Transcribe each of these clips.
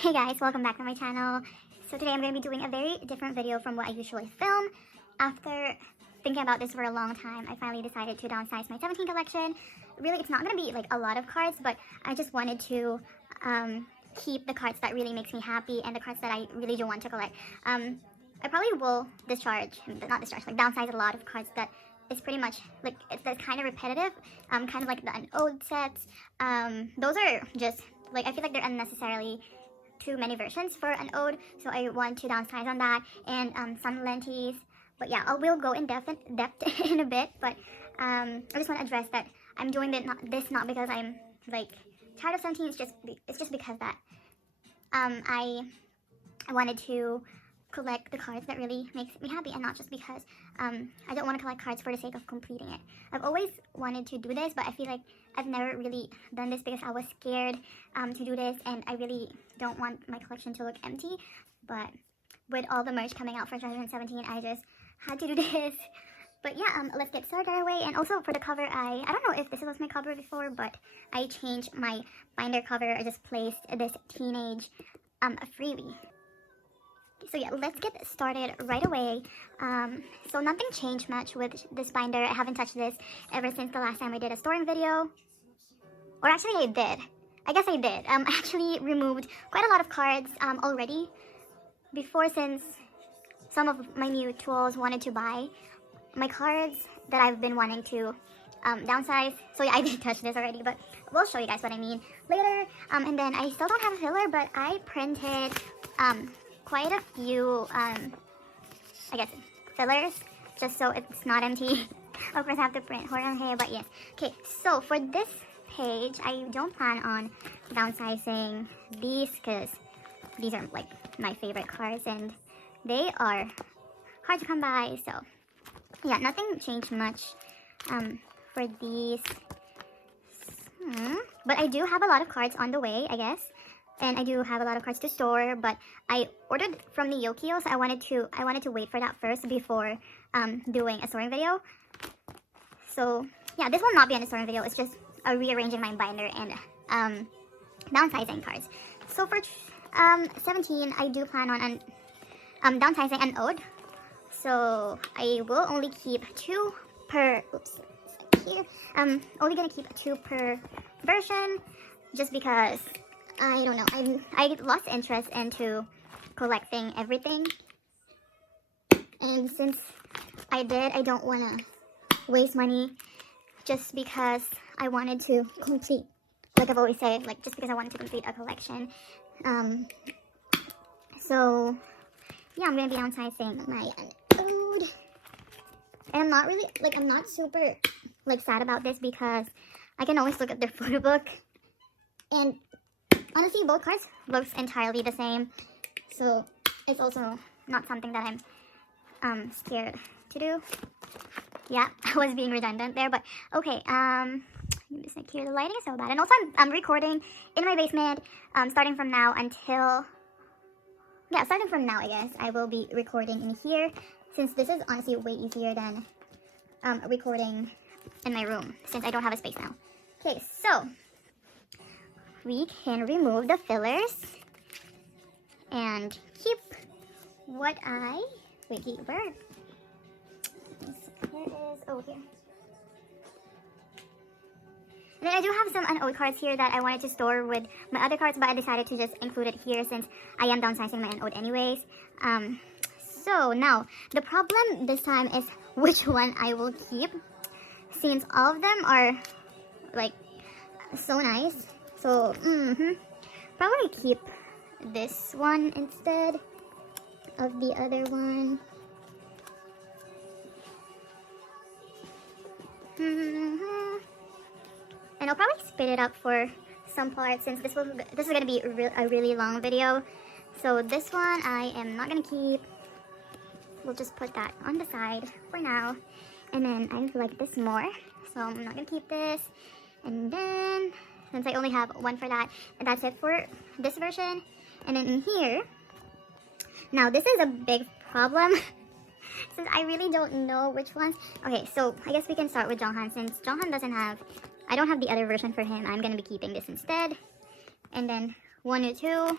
Hey guys, welcome back to my channel. So today I'm going to be doing a very different video from what I usually film. After thinking about this for a long time, I finally decided to downsize my 17 collection. Really, it's not going to be like a lot of cards, but I just wanted to keep the cards that really makes me happy and the cards that I really do want to collect. I probably will downsize a lot of cards that is pretty much like it's kind of repetitive, kind of like the ode sets. Those are just like, I feel like they're unnecessarily too many versions for an ode, so I want to downsize on that, and some lenties. But yeah, I will go in depth in a bit, but I just want to address that I'm doing this not because I'm like tired of 17. It's just because that I wanted to collect the cards that really makes me happy, and not just because I don't want to collect cards for the sake of completing it. I've always wanted to do this, but I feel like I've never really done this because I was scared to do this, and I really don't want my collection to look empty. But with all the merch coming out for 2017, I just had to do this. But yeah, let's get started right away. And also for the cover, I don't know if this was my cover before, but I changed my binder cover. I just placed this teenage freebie. So yeah, let's get started right away. So nothing changed much with this binder. I haven't touched this ever since the last time I did a storing video. Or actually I did. I guess I did. I actually removed quite a lot of cards already before, since some of my mutuals wanted to buy my cards that I've been wanting to downsize. So yeah, I did touch this already, but we'll show you guys what I mean later. And then I still don't have a filler, but I printed quite a few, I guess, fillers, just so it's not empty. Of course, I have to print here, but yes. Okay, so for this page, I don't plan on downsizing these because these are like my favorite cards and they are hard to come by. So yeah, nothing changed much for these. But I do have a lot of cards on the way, I guess. And I do have a lot of cards to store, but I ordered from the Yokio, so I wanted to wait for that first before doing a storing video. So yeah, this will not be an storing video. It's just rearranging my binder and downsizing cards. So for 17, I do plan on downsizing an ode. So I will only keep two per. Oops, here. Only gonna keep two per version, just because. I don't know, I lost interest into collecting everything, and since I don't want to waste money just because I wanted to complete, like I've always said, like just because I wanted to complete a collection. So yeah, I'm gonna be downsizing my ode, and I'm not really, like, I'm not super like sad about this because I can always look at their photo book, and honestly, both cards looks entirely the same, so it's also not something that I'm scared to do. Yeah, I was being redundant there, but okay. Just like here, the lighting is so bad, and also I'm recording in my basement. Starting from now, I guess I will be recording in here, since this is honestly way easier than recording in my room, since I don't have a space now. Okay, so we can remove the fillers and keep what wait, where? Here is, oh, here. And then I do have some unowed cards here that I wanted to store with my other cards, but I decided to just include it here since I am downsizing my unowed anyways. So now, the problem this time is which one I will keep, since all of them are like so nice. So, probably keep this one instead of the other one. And I'll probably split it up for some parts, since this is gonna be a really long video. So this one I am not gonna keep. We'll just put that on the side for now. And then I like this more, so I'm not gonna keep this. And then, since I only have one for that, and that's it for this version. And then in here, now this is a big problem since I really don't know which ones. Okay, so I guess we can start with Jonghan, since Jonghan I don't have the other version for him. I'm gonna be keeping this instead. And then 1 or 2,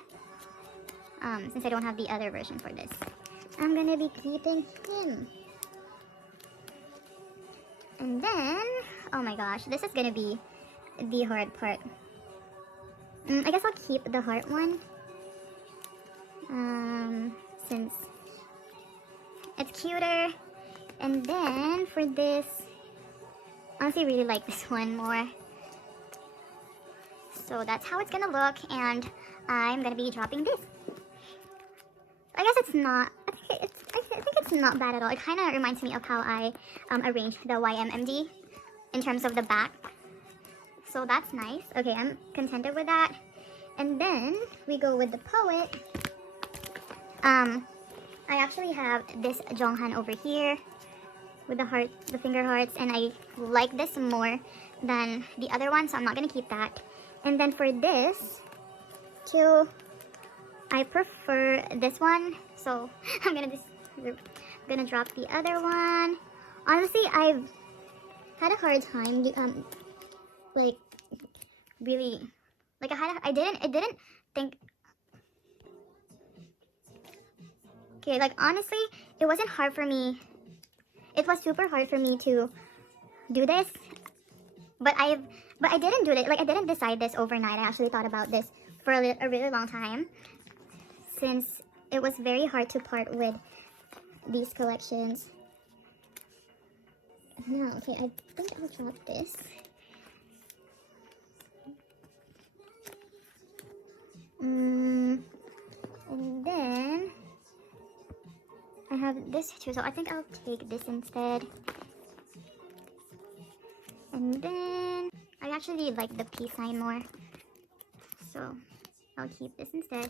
since I don't have the other version for this. I'm gonna be keeping him. And then, oh my gosh, this is gonna be the hard part. I guess I'll keep the heart one. Since it's cuter. And then for this, honestly, I really like this one more. So that's how it's gonna look, and I'm gonna be dropping this. I guess it's not, I think it's not bad at all. It kind of reminds me of how I arranged the YMMD in terms of the back. So that's nice. Okay, I'm contented with that. And then we go with the poet. I actually have this Jonghan over here with the heart, the finger hearts, and I like this more than the other one, so I'm not gonna keep that. And then for this, I prefer this one, so I'm gonna drop the other one. Honestly, I've had a hard time, like really, like I didn't think. Okay, like honestly, it wasn't hard for me. It was super hard for me to do this, but I didn't do it. Like I didn't decide this overnight. I actually thought about this for a really long time, since it was very hard to part with these collections. Now, okay, I think I'll drop this. And then I have this too, so I think I'll take this instead. And then I actually like the peace sign more, so I'll keep this instead.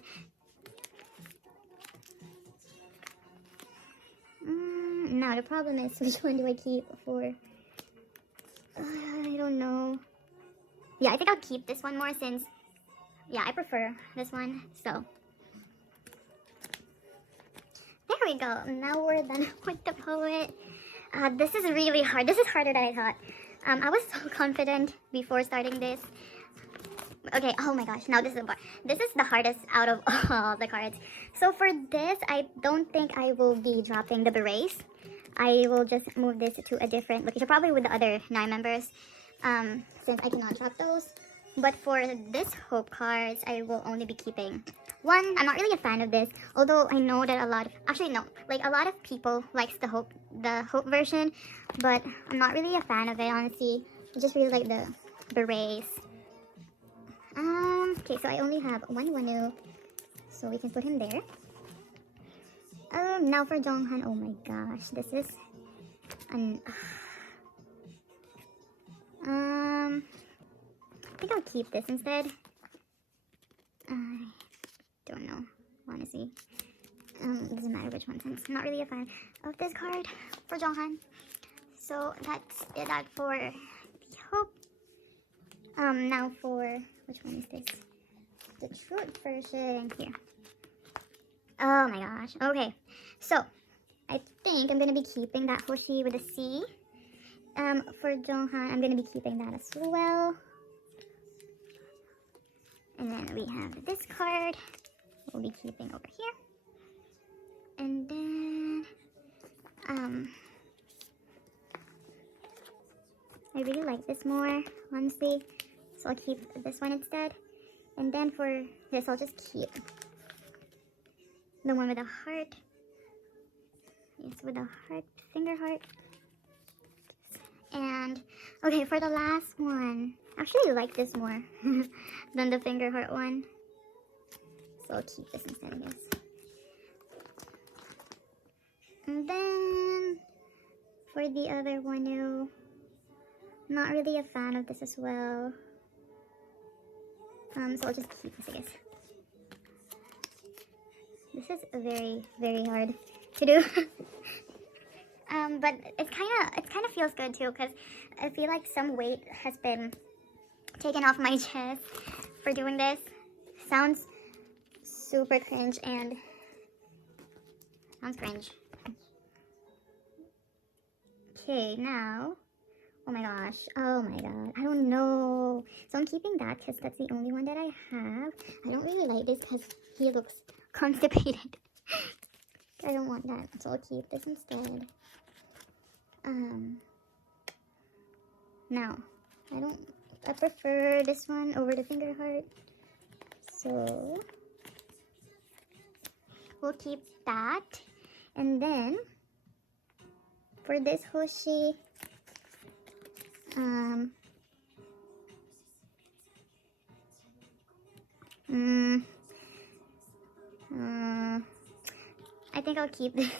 Now the problem is, which one do I keep for? I don't know. Yeah, I think I'll keep this one more since, yeah, I prefer this one. So there we go. Now we're done with the poet. This is really hard. This is harder than I thought. I was so confident before starting this. Okay, oh my gosh, now this is the part. This is the hardest out of all the cards. So for this, I don't think I will be dropping the berets. I will just move this to a different location, probably with the other 9 members, since I cannot drop those. But for this hope cards, I will only be keeping one. I'm not really a fan of this, although I know that a lot of, actually no, like a lot of people likes the hope version, but I'm not really a fan of it, honestly. I just really like the berets. Okay, so I only have one Wanu, so we can put him there. Now for Jonghan, oh my gosh, this is an I think I'll keep this instead. I don't know, honestly. It doesn't matter which one, since I'm not really a fan of this card for Jonghan. So that's it for the hope. Now for, which one is this? The truth version here. Oh my gosh. Okay, so I think I'm gonna be keeping that Hoshi with a C. For Jonghan, I'm gonna be keeping that as well. And then we have this card we'll be keeping over here. And then I really like this more, honestly, so I'll keep this one instead. And then for this, I'll just keep the one with a heart. Yes, with a heart, finger heart. And okay, for the last one, I actually like this more than the finger heart one, so I'll keep this instead, I guess. And then for the other one, not really a fan of this as well. So I'll just keep this, I guess. This is very, very hard to do. But it kind of feels good too, because I feel like some weight has been taken off my chest for doing this. Sounds super cringe and sounds cringe. Okay, now, oh my gosh, oh my god, I don't know. So I'm keeping that because that's the only one that I have. I don't really like this because he looks constipated. I don't want that, so I'll keep this instead. Now, I prefer this one over the finger heart, so we'll keep that. And then for this Hoshi, I think I'll keep this.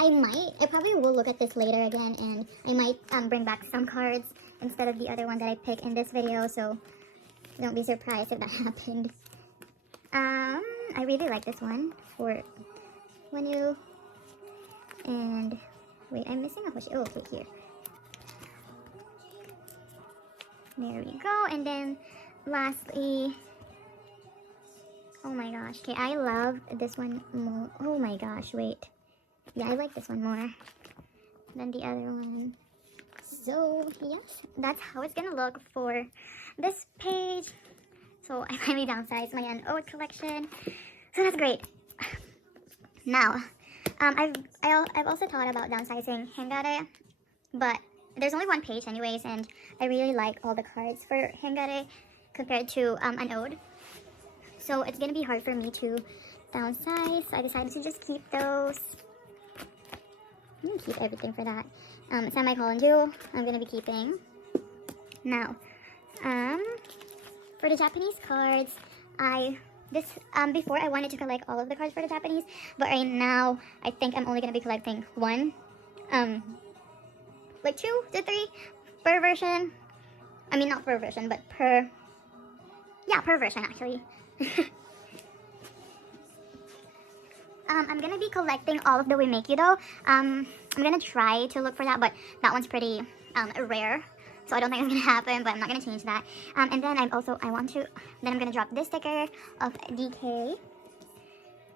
I probably will look at this later again, and I might bring back some cards instead of the other one that I picked in this video, so don't be surprised if that happened. I really like this one for when you, and wait, I'm missing a Hoshi. Oh, okay, here. There we go. And then lastly, oh my gosh, okay, I love this one more. Oh my gosh, wait. Yeah, I like this one more than the other one. So yes, that's how it's gonna look for this page. So I finally downsized my ode collection, so that's great. Now, I've also thought about downsizing Hengare, but there's only one page anyways, and I really like all the cards for Hengare compared to an ode. So it's gonna be hard for me to downsize, so I decided to just keep those. I'm gonna keep everything for that. Semicolon Jewel, I'm gonna be keeping. Now, for the Japanese cards, before I wanted to collect all of the cards for the Japanese, but right now I think I'm only gonna be collecting one, like 2 to 3 per version. I mean, not per version, but per version actually. I'm gonna be collecting all of the We Make You though. I'm gonna try to look for that, but that one's pretty rare, so I don't think it's gonna happen, but I'm not gonna change that. And then I'm gonna drop this sticker of DK,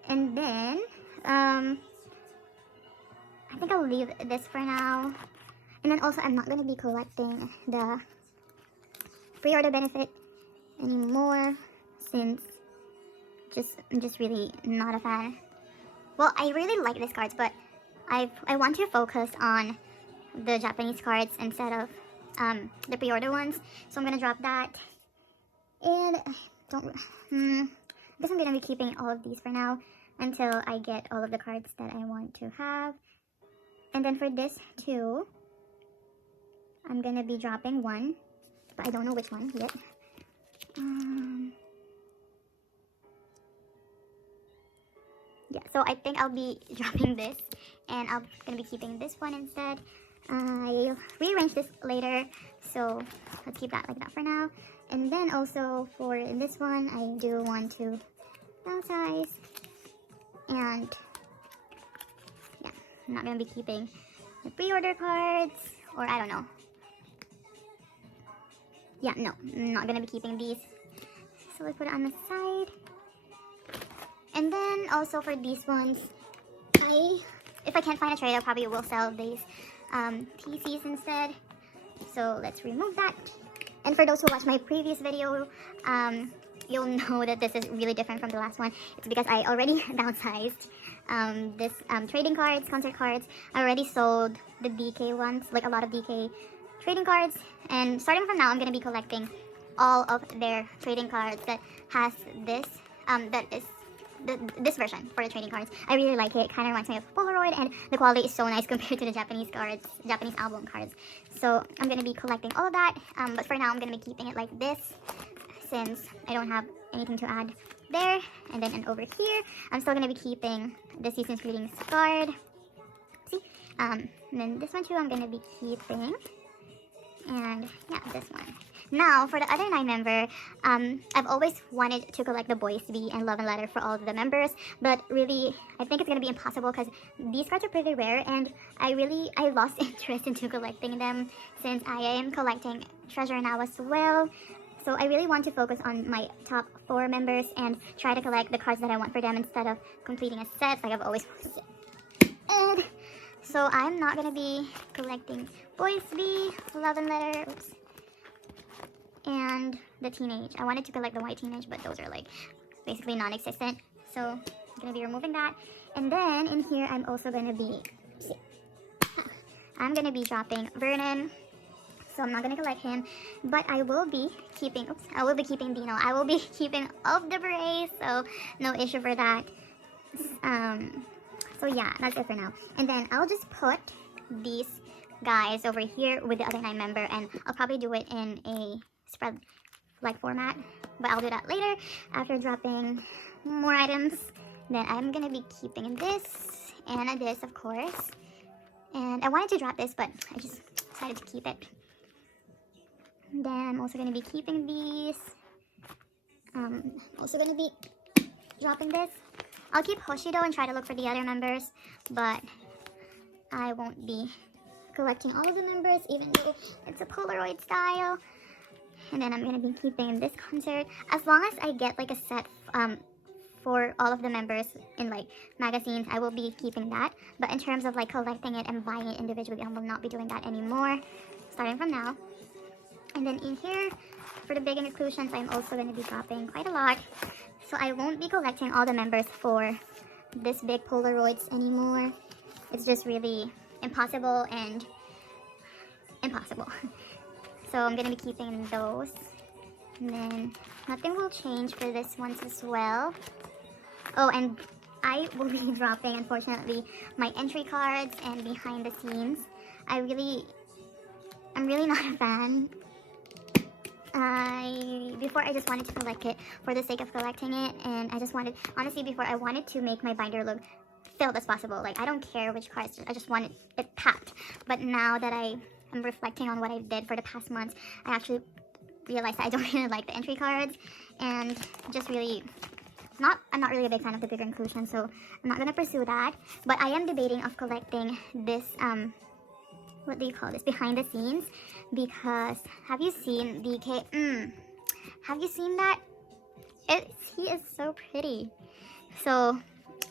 and then I think I'll leave this for now. And then also I'm not gonna be collecting the pre-order benefit anymore, since I'm just really not a fan. Well, I really like these cards, but I want to focus on the Japanese cards instead of the pre-order ones, so I'm gonna drop that. And I guess I'm gonna be keeping all of these for now until I get all of the cards that I want to have. And then for this too, I'm gonna be dropping one, but I don't know which one yet. Yeah, so I think I'll be dropping this, and I'm gonna be keeping this one instead. I'll rearrange this later, so let's keep that like that for now. And then also for this one, I do want to downsize, and yeah, I'm not gonna be keeping the pre-order cards, or I don't know. Yeah, no, I'm not gonna be keeping these, so let's put it on the side. And then also for these ones, if I can't find a trade, I probably will sell these TCs instead. So let's remove that. And for those who watched my previous video, you'll know that this is really different from the last one. It's because I already downsized this trading cards, concert cards. I already sold the DK ones, like a lot of DK trading cards. And starting from now, I'm going to be collecting all of their trading cards that has this, this version for the trading cards. I really like it. It kind of reminds me of Polaroid, and the quality is so nice compared to the Japanese cards, Japanese album cards. So I'm going to be collecting all of that, but for now I'm going to be keeping it like this, since I don't have anything to add there. And then over here, I'm still going to be keeping the Season's Greetings card. See? And then this one too, I'm going to be keeping. And yeah, this one. Now, for the other 9 member, I've always wanted to collect the Boys B and Love and Letter for all of the members, but really, I think it's going to be impossible because these cards are pretty rare, and I lost interest into collecting them since I am collecting Treasure now as well. So I really want to focus on my top 4 members and try to collect the cards that I want for them instead of completing a set like I've always wanted. And so I'm not going to be collecting Boys B, Love and Letter, and the teenage. I wanted to collect the white teenage, but those are like basically non-existent. So I'm gonna be removing that. And then in here, I'm also gonna be, dropping Vernon. So I'm not gonna collect him, but I will be keeping, Dino. I will be keeping all of the berets, so no issue for that. So yeah, that's it for now. And then I'll just put these guys over here with the other 9 member, and I'll probably do it in a spread like format, but I'll do that later after dropping more items. Then I'm gonna be keeping this and this, of course. And I wanted to drop this, but I just decided to keep it. Then I'm also gonna be keeping these. Also gonna be dropping this. I'll keep Hoshido and try to look for the other members, but I won't be collecting all of the members, even though it's a Polaroid style. And then I'm gonna be keeping this concert, as long as I get like a set for all of the members in like magazines. I will be keeping that, but in terms of like collecting it and buying it individually, I will not be doing that anymore starting from now. And then in here for the big inclusions, I'm also going to be dropping quite a lot, so I won't be collecting all the members for this big Polaroids anymore. It's just really impossible and impossible. So I'm going to be keeping those. And then nothing will change for this ones as well. Oh, and I will be dropping, unfortunately, my entry cards and behind the scenes. I'm really not a fan. Before I just wanted to collect it for the sake of collecting it, and I just wanted, honestly, before I wanted to make my binder look filled as possible. Like, I don't care which cards, I just wanted it packed. But now that I am reflecting on what I did for the past months, I actually realized that I don't really like the entry cards, and just really I'm not really a big fan of the bigger inclusion, so I'm not gonna pursue that. But I am debating of collecting this what do you call this, behind the scenes, because have you seen DK? Have you seen that? He is so pretty. So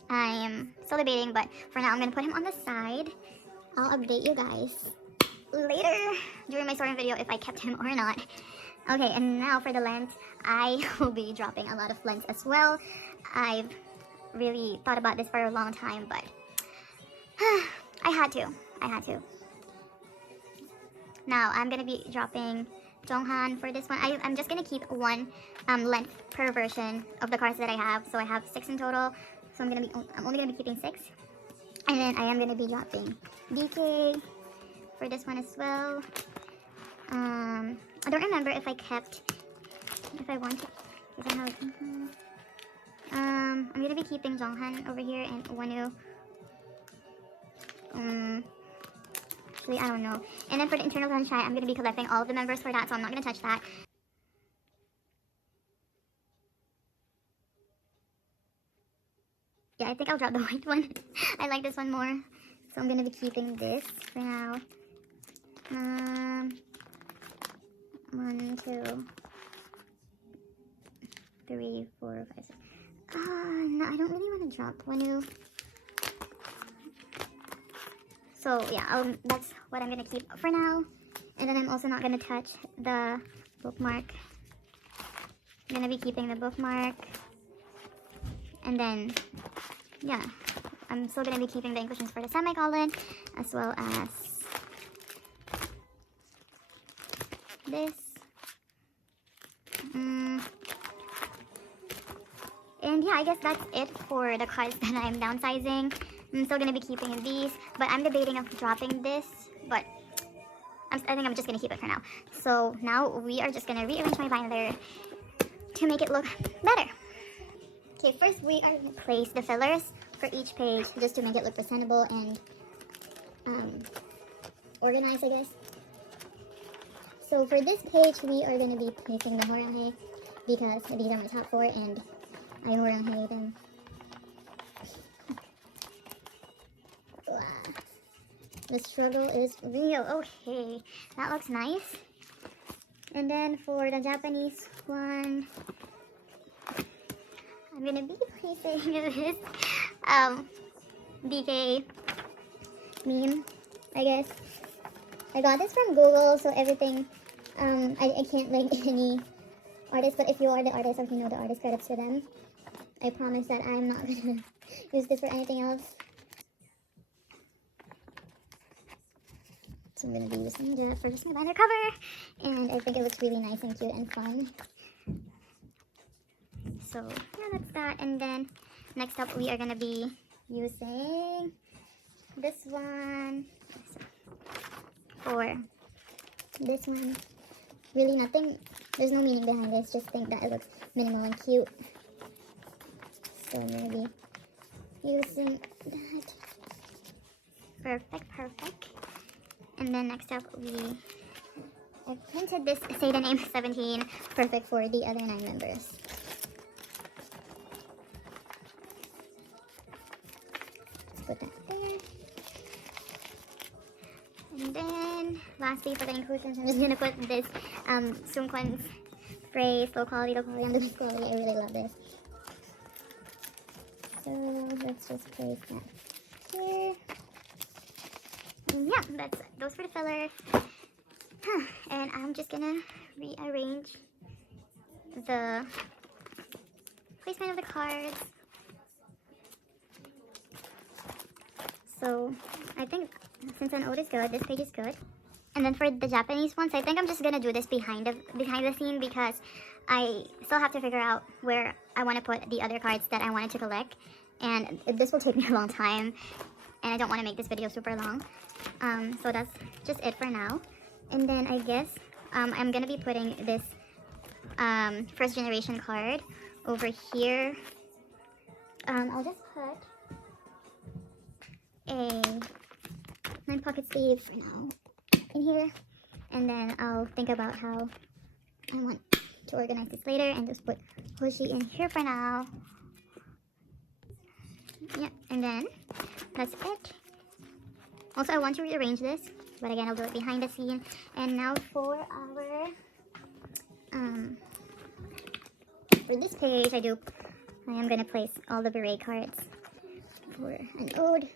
I am still debating, but for now I'm gonna put him on the side. I'll update you guys later during my sorting video if I kept him or not. Okay, and now for the lens, I will be dropping a lot of lens as well. I've really thought about this for a long time, but I had to. Now I'm gonna be dropping Jonghan for this one. I'm just gonna keep one length per version of the cards that I have. So I have 6 in total. So I'm only gonna be keeping 6. And then I am gonna be dropping DK for this one as well. I don't remember if I wanted. I'm gonna be keeping Jonghan over here and Wonu. Actually, I don't know. And then for the internal sunshine, I'm gonna be collecting all of the members for that, so I'm not gonna touch that. Yeah, I think I'll drop the white one. I like this one more, so I'm gonna be keeping this for now. 1, 2, 3, 4, 5, 6. No, I don't really want to drop Wonu. So yeah, that's what I'm gonna keep for now. And then I'm also not gonna touch the bookmark. I'm gonna be keeping the bookmark. And then, yeah, I'm still gonna be keeping the inclusions for the semicolon, as well as this. And yeah, I guess that's it for the cards that I'm downsizing. I'm still gonna be keeping these, but I'm debating of dropping this, but I think I'm just gonna keep it for now. So now we are just gonna rearrange my binder to make it look better. Okay, first we are gonna place the fillers for each page just to make it look presentable and organized, I guess. So for this page, we are gonna be placing the Horange because these are my top 4 and I Horange them. The struggle is real. Okay, that looks nice. And then for the Japanese one, I'm gonna be placing this DK meme, I guess. I got this from Google, so everything, I can't like artist, but if you are the artist or if you know the artist, credits to them. I promise that I'm not gonna use this for anything else. So I'm gonna be using that for just my binder cover, and I think it looks really nice and cute and fun. So yeah, that's that. And then next up we are gonna be using this one for this one. Really nothing, there's no meaning behind this, just think that it looks minimal and cute. So I'm gonna be using that. Perfect. And then next up I printed this Say the Name 17, perfect for the other 9 members. Let's put that there. And then lastly for the inclusions, I'm just gonna put this Sungkwan spray, low quality, on the best quality. I really love this. So let's just place that here. And yeah, that's those for the filler. And I'm just gonna rearrange the placement of the cards. So I think since an ode is good, this page is good. And then for the Japanese ones, I think I'm just gonna do this behind the scene because I still have to figure out where I want to put the other cards that I wanted to collect, and this will take me a long time, and I don't want to make this video super long. So that's just it for now. And then I guess I'm gonna be putting this first generation card over here. I'll just put a 9 pocket sleeve for now in here, and then I'll think about how I want to organize this later and just put Hoshi in here for now. Yep, and then that's it. Also, I want to rearrange this, but again, I'll do it behind the scene. And now for our for this page, I am gonna place all the beret cards for an ode.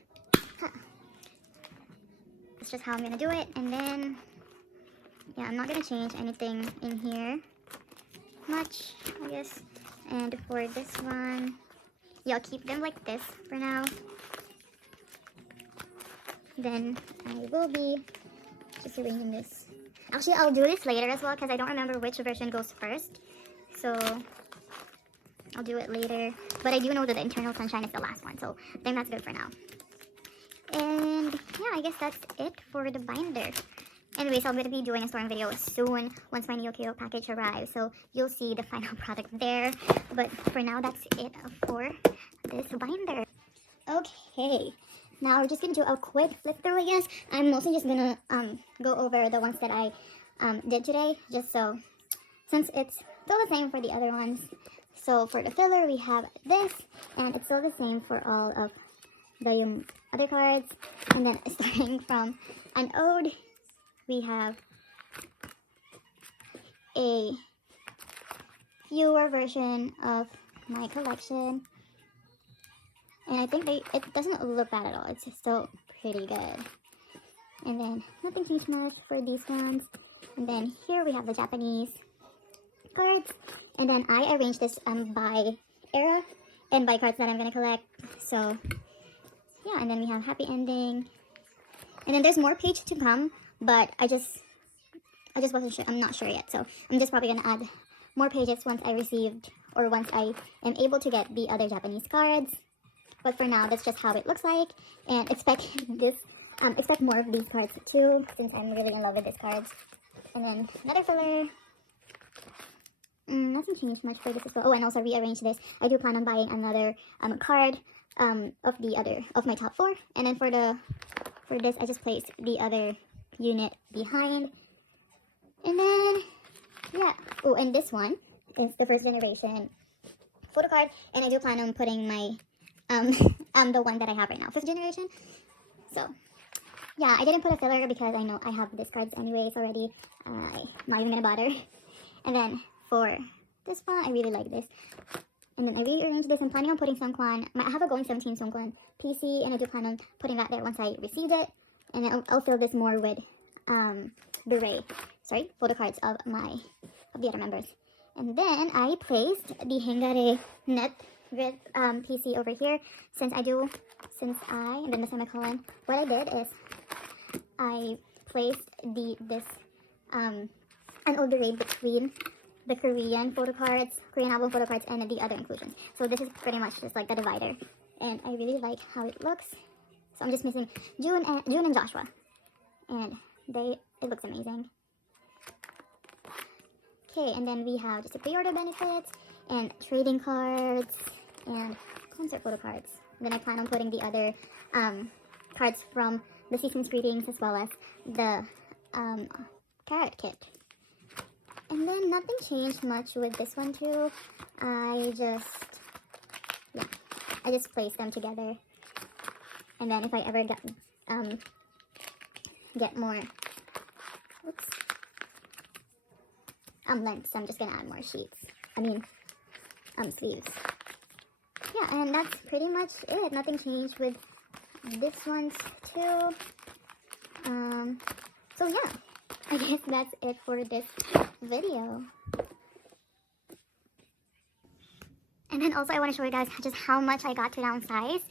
That's just how I'm gonna do it. And then yeah, I'm not gonna change anything in here much, I guess. And for this one, yeah, I'll keep them like this for now. Then I will be just arranging this. Actually, I'll do this later as well because I don't remember which version goes first. So I'll do it later. But I do know that the Internal Sunshine is the last one, so I think that's good for now. And yeah, I guess that's it for the binder. Anyway, so I'm going to be doing a storing video soon once my Neo package arrives. So you'll see the final product there. But for now, that's it for this binder. Okay. Now we're just going to do a quick flip through, I guess. I'm mostly just going to go over the ones that I did today. Just so, since it's still the same for the other ones. So for the filler, we have this. And it's still the same for all of the other cards. And then starting from an ode, we have a fewer version of my collection. And I think it doesn't look bad at all. It's still pretty good. And then nothing changed much for these ones. And then here we have the Japanese cards. And then I arranged this by era and by cards that I'm going to collect. So yeah, and then we have Happy Ending. And then there's more page to come, but I just wasn't sure. I'm not sure yet. So I'm just probably going to add more pages once I received or once I am able to get the other Japanese cards. But for now, that's just how it looks like. And expect more of these cards too, since I'm really in love with these cards. And then another filler. Nothing changed much for this as well. Oh, and also rearrange this. I do plan on buying another card of my top 4. And then for this, I just placed the other unit behind. And then yeah. Oh, and this one is the first generation photo card, and I do plan on putting my the one that I have right now, 5th generation. So yeah, I didn't put a filler because I know I have these cards anyways already. I'm not even gonna bother. And then for this one, I really like this. And then I rearranged this. I'm planning on putting Sungkwan. I have a going 17 Sungkwan PC, and I do plan on putting that there once I received it. And then I'll fill this more with photo cards of the other members. And then I placed the Hangare net with PC over here. And then the semicolon, what I did is I placed an overlay between the Korean album photocards, and the other inclusions. So this is pretty much just like the divider, and I really like how it looks. So I'm just missing June and Joshua, and it looks amazing. Okay, and then we have just the pre-order benefits and trading cards and concert photo cards. And then I plan on putting the other cards from the season's greetings, as well as the carrot kit. And then nothing changed much with this one too. I just placed them together. And then if I ever get more lengths, I'm just gonna add more sleeves. Yeah, and that's pretty much it. Nothing changed with this one too. So yeah, I guess that's it for this video. And then also I want to show you guys just how much I got to downsize.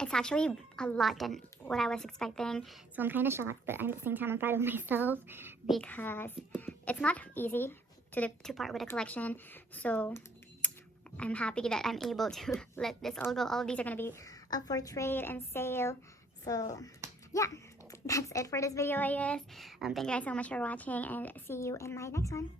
It's actually a lot than what I was expecting, so I'm kind of shocked, but at the same time I'm proud of myself because it's not easy to part with a collection. So I'm happy that I'm able to let this all go. All of these are going to be up for trade and sale. So yeah, that's it for this video, I guess. Thank you guys so much for watching, and see you in my next one.